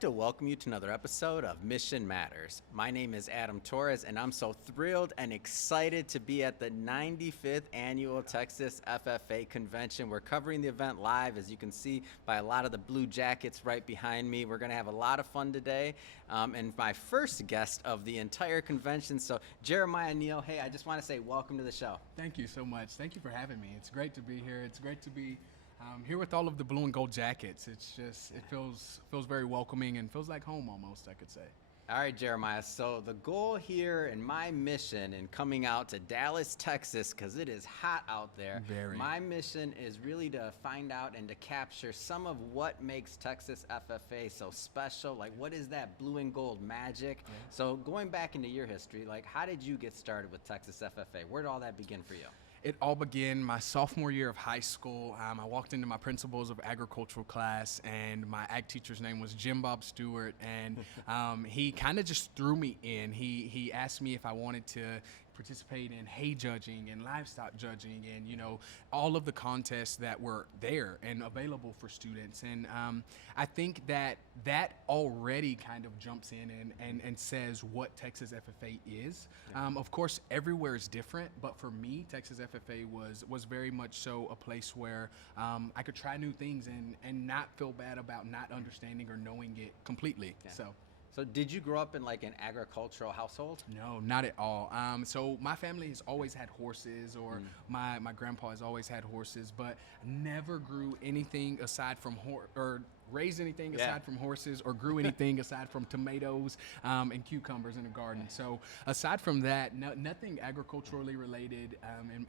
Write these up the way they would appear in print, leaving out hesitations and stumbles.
like to welcome you to another episode of Mission Matters. My name is Adam Torres, and I'm so thrilled and excited to be at the 95th Annual Texas FFA Convention. We're covering the event live, as you can see by a lot of the blue jackets right behind me. We're going to have a lot of fun today, and my first guest of the entire convention. So Jeremiah Neal, hey, I just want to say welcome to the show. Thank you so much. Thank you for having me. It's great to be here. It's great to be here with all of the blue and gold jackets. It's just, it feels very welcoming and feels like home almost, I could say. All right, Jeremiah, so the goal here and my mission in coming out to Dallas, Texas, because it is hot out there, my mission is really to find out and to capture some of what makes Texas FFA so special. Like, what is that blue and gold magic? Yeah. So going back into your history, like, how did you get started with Texas FFA? Where did all that begin for you? It all began my sophomore year of high school. I walked into my principles of agricultural class, and my ag teacher's name was Jim Bob Stewart, and he kind of just threw me in. He asked me if I wanted to participate in hay judging and livestock judging and, you know, all of the contests that were there and available for students. And I think that already kind of jumps in and says what Texas FFA is. Of course, everywhere is different, but for me, Texas FFA was very much so a place where I could try new things and not feel bad about not understanding or knowing it completely. Yeah. So did you grow up in like an agricultural household? No, not at all. So my family has always had horses, or my grandpa has always had horses, but never grew anything aside from raised anything aside from horses, or grew anything aside from tomatoes and cucumbers in a garden. So aside from that, nothing agriculturally related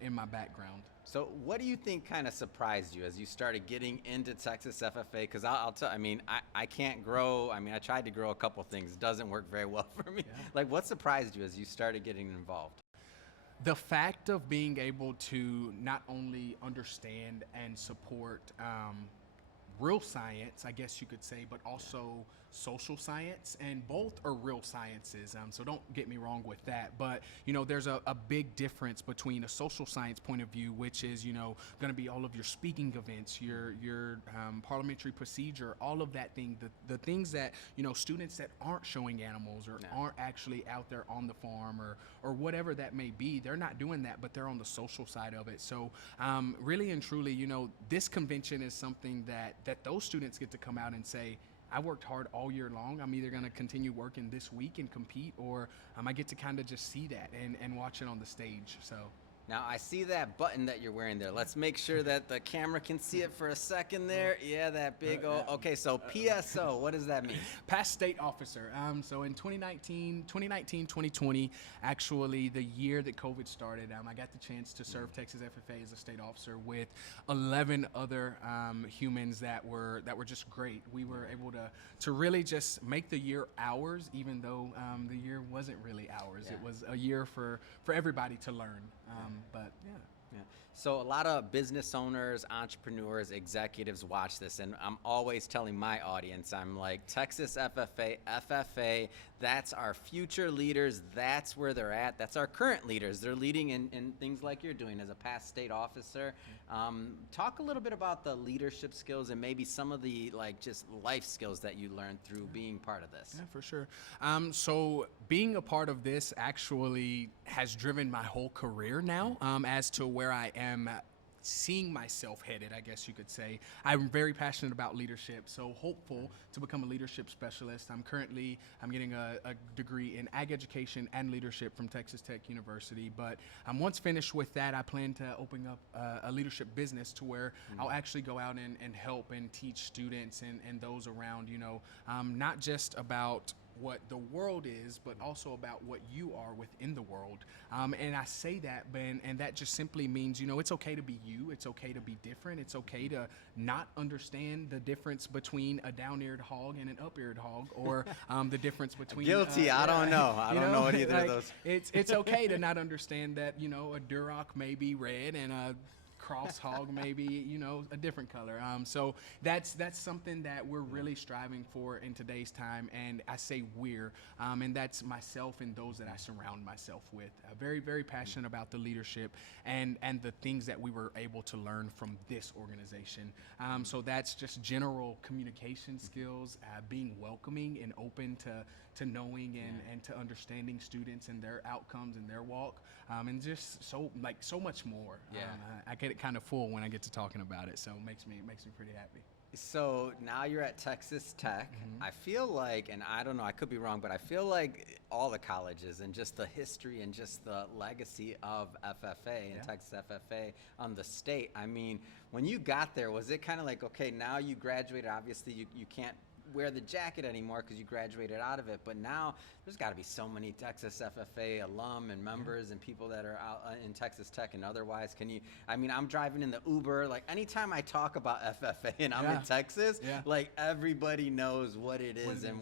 in my background. So what do you think kind of surprised you as you started getting into Texas FFA? Because I'll tell, I mean, I can't grow. I mean, I tried to grow a couple things. It doesn't work very well for me. Yeah. Like, what surprised you as you started getting involved? The fact of being able to not only understand and support real science, I guess you could say, but also social science, and both are real sciences. So don't get me wrong with that. But, you know, there's a big difference between a social science point of view, which is, you know, going to be all of your speaking events, your parliamentary procedure, all of that thing, the things that, you know, students that aren't showing animals or aren't actually out there on the farm or whatever that may be, they're not doing that, but they're on the social side of it. So really and truly, you know, this convention is something that those students get to come out and say, I worked hard all year long. I'm either going to continue working this week and compete, or I get to kind of just see that and watch it on the stage. So. Now, I see that button that you're wearing there. Let's make sure that the camera can see it for a second there. Yeah, that big old, okay, so PSO, what does that mean? Past State Officer. So in 2019, 2020, actually the year that COVID started, I got the chance to serve Texas FFA as a state officer with 11 other humans that were just great. We were able to really just make the year ours, even though the year wasn't really ours. Yeah. It was a year for everybody to learn. But yeah. So a lot of business owners, entrepreneurs, executives watch this, and I'm always telling my audience, I'm like, Texas FFA, that's our future leaders. That's where they're at. That's our current leaders. They're leading in things like you're doing as a past state officer. Talk a little bit about the leadership skills and maybe some of the just life skills that you learned through being part of this. Yeah, for sure. So being a part of this actually has driven my whole career now as to where I am seeing myself headed, I guess you could say. I'm very passionate about leadership, so hopeful to become a leadership specialist. I'm getting a degree in ag education and leadership from Texas Tech University, but once finished with that, I plan to open up a leadership business to where I'll actually go out and help and teach students and those around, you know, not just about what the world is, but also about what you are within the world. And I say that, and that just simply means, you know, it's okay to be you. It's okay to be different. It's okay to not understand the difference between a down-eared hog and an up-eared hog, or the difference between... Guilty. I don't know. I don't know what either of those. It's okay to not understand that, you know, a Duroc may be red and a cross hog, maybe, you know, a different color. So that's something that we're really striving for in today's time. And I say we're, and that's myself and those that I surround myself with. Very, very passionate about the leadership and the things that we were able to learn from this organization. So that's just general communication skills, being welcoming and open to knowing and to understanding students and their outcomes and their walk, and just so much more. I get it kind of full when I get to talking about it, so it makes me pretty happy. So now you're at Texas Tech. I feel like, and I don't know, I could be wrong, but I feel like all the colleges and just the history and just the legacy of FFA and Texas FFA on the state. I mean, when you got there, was it kind of like, okay, now you graduated, obviously you can't wear the jacket anymore because you graduated out of it, but now there's got to be so many Texas FFA alum and members and people that are out in Texas Tech and otherwise. I mean, I'm driving in the Uber, like anytime I talk about FFA and I'm in Texas, like everybody knows what it is and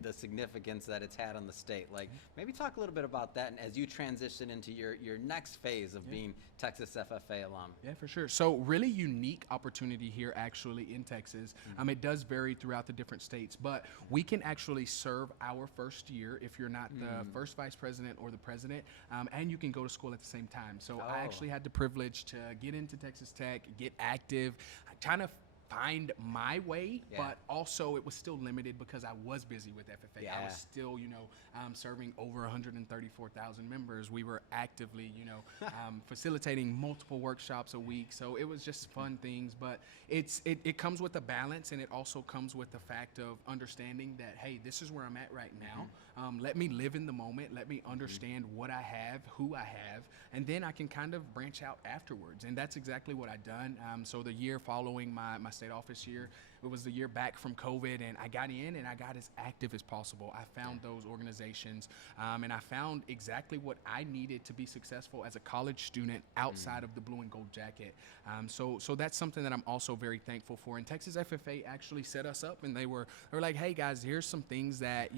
the significance that it's had on the state. Like maybe talk a little bit about that, and as you transition into your next phase of being Texas FFA alum. Yeah, for sure. So really unique opportunity here actually in Texas. It does vary throughout the different states, but we can actually serve our first year if you're not the first vice president or the president, and you can go to school at the same time. So I actually had the privilege to get into Texas Tech, get active, kind of find my way, but also it was still limited because I was busy with FFA. I was still, serving over 134,000 members. We were actively, facilitating multiple workshops a week. So it was just fun things, but it comes with a balance, and it also comes with the fact of understanding that, hey, this is where I'm at right now. Let me live in the moment. Let me understand what I have, who I have, and then I can kind of branch out afterwards. And that's exactly what I've done. So the year following my state office year, it was the year back from COVID, and I got in and I got as active as possible. I found those organizations, and I found exactly what I needed to be successful as a college student outside of the blue and gold jacket. So that's something that I'm also very thankful for. And Texas FFA actually set us up, and they were like, hey guys, here's some things that,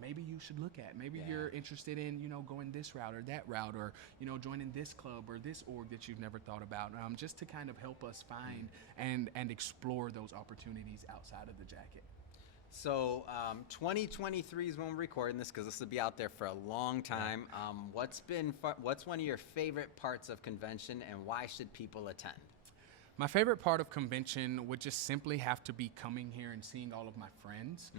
maybe you should look at. Maybe you're interested in, going this route or that route, or, joining this club or this org that you've never thought about, just to kind of help us find and explore those opportunities outside of the jacket. So 2023 is when we're recording this, because this will be out there for a long time. What's one of your favorite parts of convention, and why should people attend? My favorite part of convention would just simply have to be coming here and seeing all of my friends.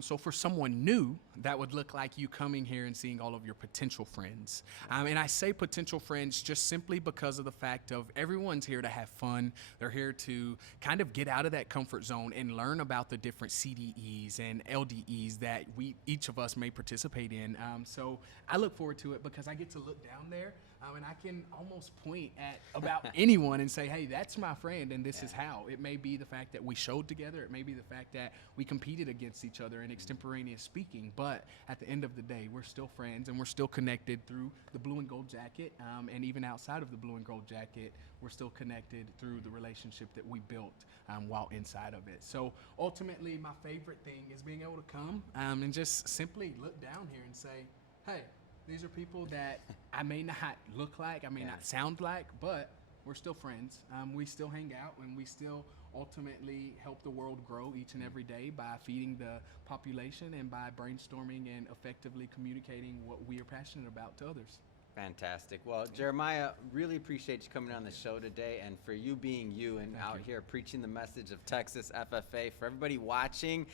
So for someone new, that would look like you coming here and seeing all of your potential friends. And I say potential friends just simply because of the fact of everyone's here to have fun. They're here to kind of get out of that comfort zone and learn about the different CDEs and LDEs that each of us may participate in. So I look forward to it because I get to look down there, and I can almost point at about anyone and say, hey, that's my friend, and this is how. It may be the fact that we showed together. It may be the fact that we competed against each other in extemporaneous speaking. But at the end of the day, we're still friends, and we're still connected through the blue and gold jacket. And even outside of the blue and gold jacket, we're still connected through the relationship that we built while inside of it. So ultimately, my favorite thing is being able to come and just simply look down here and say, hey, these are people that I may not look like, I may not sound like, but we're still friends. We still hang out, and we still ultimately help the world grow each and every day by feeding the population and by brainstorming and effectively communicating what we are passionate about to others. Fantastic. Well, Jeremiah, really appreciate you coming on the show today, and for you being you and out here preaching the message of Texas FFA. For everybody watching,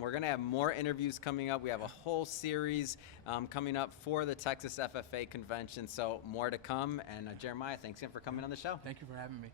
we're going to have more interviews coming up. We have a whole series coming up for the Texas FFA convention, so more to come. And Jeremiah, thanks again for coming on the show. Thank you for having me.